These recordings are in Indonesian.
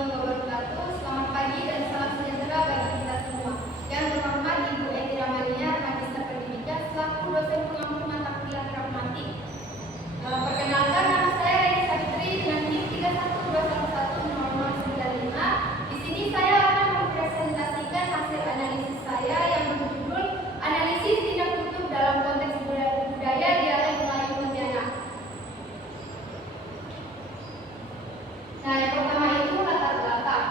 warahmatullahi wabarakatuh. Selamat pagi dan salam sejahtera bagi kita semua. Yang terhormat Ibu Eti Ramalia, Magister Pendidikan selaku dosen pengampu mata kuliah gramatik. Perkenalkan, nama saya Reni Savitri dengan NIM 31211095. Di sini saya akan mempresentasikan hasil analisis saya yang berjudul Analisis Tindak Kutub dalam Konteks Budaya Dialek Melayu Pontianak. Nah, yang pertama itu latar belakang.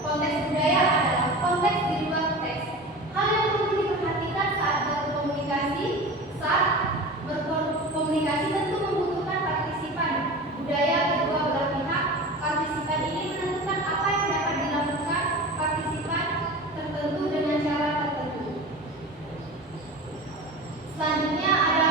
Konteks budaya adalah konteks di luar teks. Hal yang perlu diperhatikan saat berkomunikasi. Saat berkomunikasi tentu membutuhkan partisipan. Budaya kedua belah pihak. Partisipan ini menentukan apa yang dapat dilakukan partisipan tertentu dengan cara tertentu. Selanjutnya ada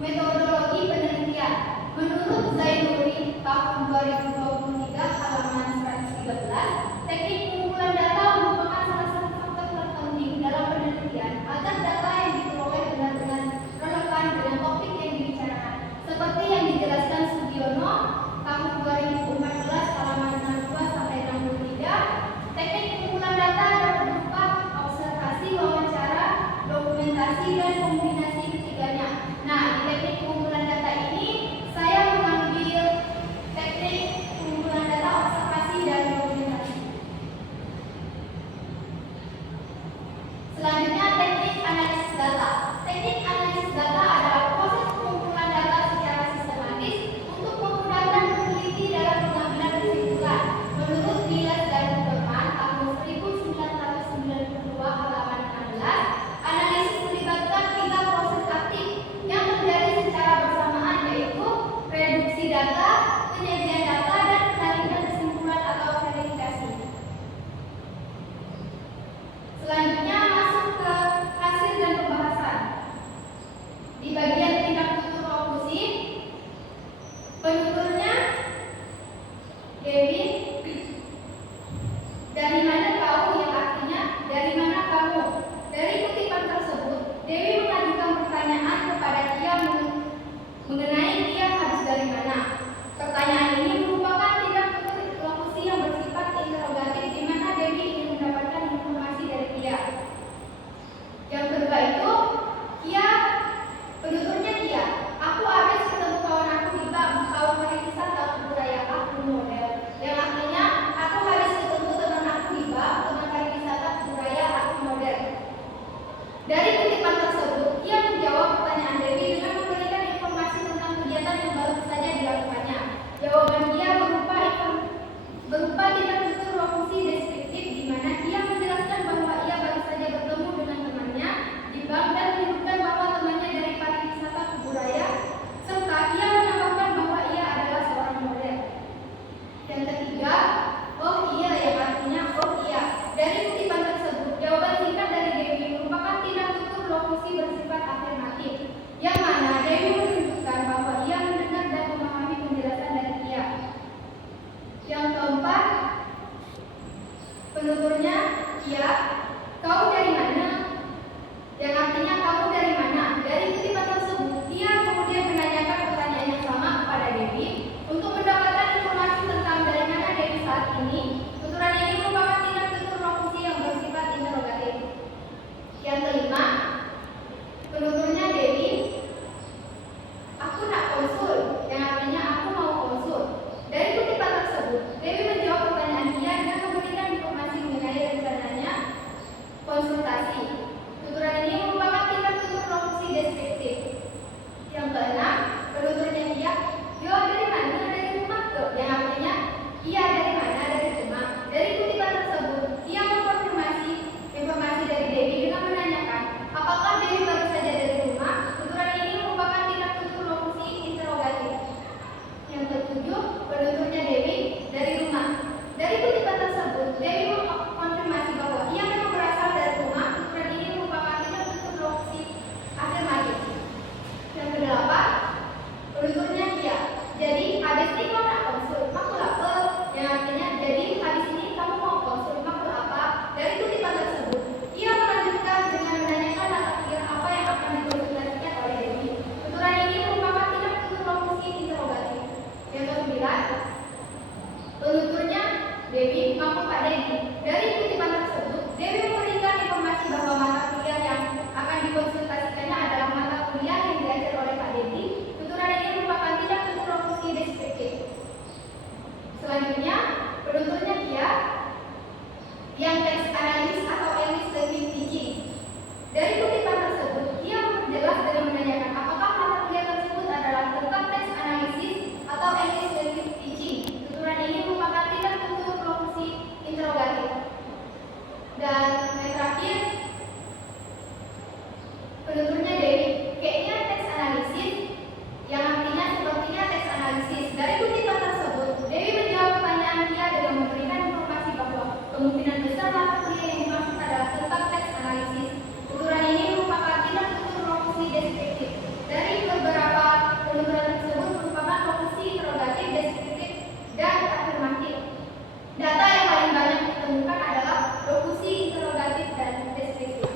metodologi penelitian. Menurut Zainuri tahun 2023 halaman 113, teknik pengumpulan data merupakan salah satu faktor terpenting dalam penelitian agar data yang diperoleh benar-benar relevan dengan topik yang dibicarakan. Seperti yang dijelaskan Sugiono tahun 2014 halaman 62 sampai 63, teknik pengumpulan data dapat berupa observasi, wawancara, dokumentasi, dan kombinasi ketiganya. Nah, di teknik pengumpulan data ini saya mengambil teknik pengumpulan data observasi dan dokumentasi. Selanjutnya teknik analisis data. Teknik analisis data adalah proses pengumpulan data secara sistematis untuk memudahkan peneliti dalam pengambilan kesimpulan. Menurut Bilas dan Huberman tahun 1992 halaman 16, analisis melibatkan 3 proses aktif yang terjadi secara bersamaan, yaitu reduksi data, penyediaan data, dan penarikan kesimpulan atau verifikasi. Selanjutnya masuk ke hasil dan pembahasan. Di bagian tindak tutur konklusi, penuturnya Dewi, dari mana kau, yang artinya dari mana kamu. Dari kutipan tersebut, Dewi mengajukan pertanyaan kepada dia mengenai dia habis dari mana. Pertanyaan ini merupakan tindak tutur konklusi yang bersifat interrogatif di mana Dewi ingin mendapatkan informasi dari dia. Yang kedua itu Kia, penuturnya Kia. Aku habis ketemu kawan aku di bank, kawan pariwisata atau budaya aku model. Yang artinya aku habis ketemu teman aku di bank, teman pariwisata budaya aku model. Dari kutipan tersebut, Kia menjawab pertanyaan Dewi dengan memberikan informasi tentang kegiatan yang baru saja dilakukannya. Jawaban dia berupa tindak tutur konklusi deskriptif di mana ia menjelaskan bahwa ia baru saja bertemu dengan temannya di bank dan menyebutkan bahwa temannya dari pariwisata budaya, serta ia menambahkan bahwa ia adalah seorang model. Yang ketiga, oh iya, yang artinya oh iya. Dari kutipan tersebut, jawaban singkat dari Dewi merupakan tindak tutur konklusi bersifat afirmatif, yang mana Dewi menunjukkan bahwa ia mendengar dan memahami penjelasan dari dia. Yang keempat, penuturnya Kia, kau dari mana? Yang artinya kamu dari mana? Dari kutipan tersebut, dia kemudian menanyakan pertanyaan yang sama kepada Dewi untuk mendapatkan informasi tentang dari mana Dewi saat ini. Tuturan ini merupakan tindak tutur konklusi yang bersifat interrogatif. Yang kelima, penuturnya Dewi, aku nak konsul, yang artinya aku mau konsul. Dari kutipan tersebut, Dewi menjawab pertanyaan dia dengan memberikan informasi mengenai rencananya konsultasi. Tuturan ini merupakan tindak tutur konklusi deskriptif. Yang keenam, penuturnya dia, yo dari mana? Dari rumah ke, yang artinya iya dari mana? Dari rumah. Dari kutipan tersebut, ia mengkonfirmasi informasi dari Dewi dengan menanyakan apakah Dewi baru saja dari rumah. Tuturan ini merupakan tindak tutur konklusi interrogatif. Yang ketujuh, penuturnya Dewi dari rumah. Dari kutipan tersebut, Dewi mengkonfirmasi bahwa ia memang berasal dari rumah. Tuturan ini merupakan tindak tutur konklusi afirmatif. Yang kedelapan, penuturnya Kia. Jadi habis ini kau nak konsul, maku lapar. Yang artinya jadi habis ini kamu mau konsul, maku apa? Dari kutipan tersebut, ia melanjutkan dengan menanyakan latar belakang apa yang akan dikonsultasikan oleh Dewi. Tuturan ini merupakan tindak tutur konklusi interrogatif. Yang kesembilan, penuturnya Dewi, maupun Pak Dedi. Dari kutipan tersebut, Dewi memberikan informasi bahwa mata kuliah yang akan dikonsultasikannya adalah mata kuliah yang diajar oleh Pak Dedi. Tuturan ini merupakan tindak tutur konklusi deskriptif. Selanjutnya, penuturnya Kia, yang teks analisis atau English Language Teaching. Dari kutipan tersebut, ia memperjelas dengan menanyakan apakah mata kuliah tersebut adalah tentang teks analisis atau English Language Teaching. Tuturan ini merupakan tindak tutur konklusi Kemungkinan besar mata kuliah yang dimaksud adalah tentang teks analisis. Tuturan ini merupakan tindak tutur lokusi deskriptif. Dari beberapa penuturan tersebut merupakan lokusi interrogatif, deskriptif, dan afirmatif. Data yang paling banyak ditemukan adalah lokusi interrogatif dan deskriptif.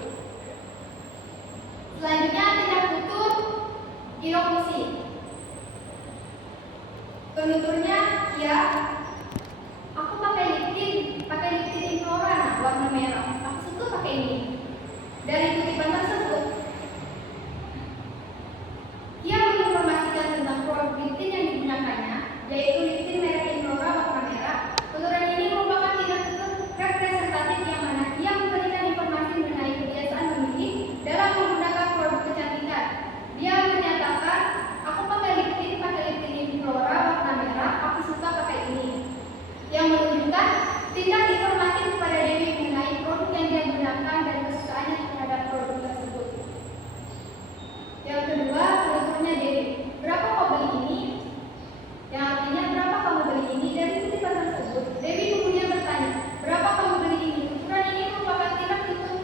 Selanjutnya tindak tutur ilokusi. Penuturnya ya, aku pakai liptin Flora warna merah. Aku suka pakai ini. Dari kutipan tersebut, ia menginformasikan tentang produk liptin yang digunakannya, yaitu liptin merek Flora warna merah. Tuturan ini merupakan tindak tutur representatif yang mana ia memberikan informasi mengenai kebiasaan memilih dalam menggunakan produk kecantikan. Dia menyatakan, aku pakai liptin Flora warna merah, aku suka pakai ini. Yang menunjukkan tindak informatif kepada Dewi mengenai produk yang dia gunakan dan kesukaannya terhadap produk tersebut. Yang kedua, penuturnya Dewi. Berapa kau beli ini? Yang artinya berapa kamu beli ini? Dari kutipan tersebut, Dewi kemudian bertanya, berapa kamu beli ini? Tuturan ini merupakan tindak tutur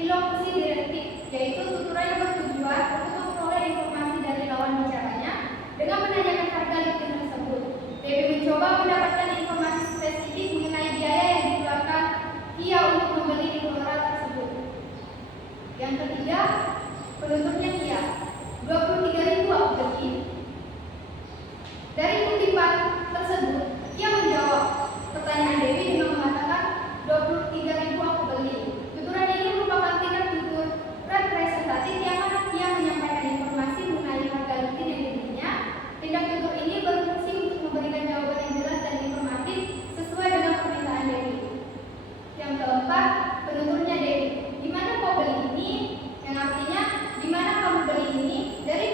ilokusi direktif, yaitu tuturan yang bertujuan untuk memperoleh informasi dari lawan bicaranya dengan menanyakan harga liptin tersebut. Dewi mencoba mendapatkan informasi spesifik mengenai biaya yang dikeluarkan ia untuk membeli Flora tersebut. Yang ketiga, penuturnya Kia. 23.000 aku beli. Dari kutipan tersebut, ia menjawab pertanyaan Dewi dengan mengatakan 23.000 aku beli. Tuturan ini merupakan tindak tutur representatif yang mana ia menyampaikan informasi mengenai harga liptin yang dibelinya. Tindak tutur ini berfungsi untuk memberikan jawaban yang jelas dan informatif sesuai dengan permintaan Dewi. Yang keempat, penuturnya Dewi. Di mana kau beli ini? Yang artinya, di mana kamu beli ini? Dari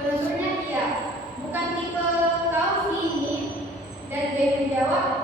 Penuturnya iya. Bukan tipe kau sih ini. Dan B menjawab,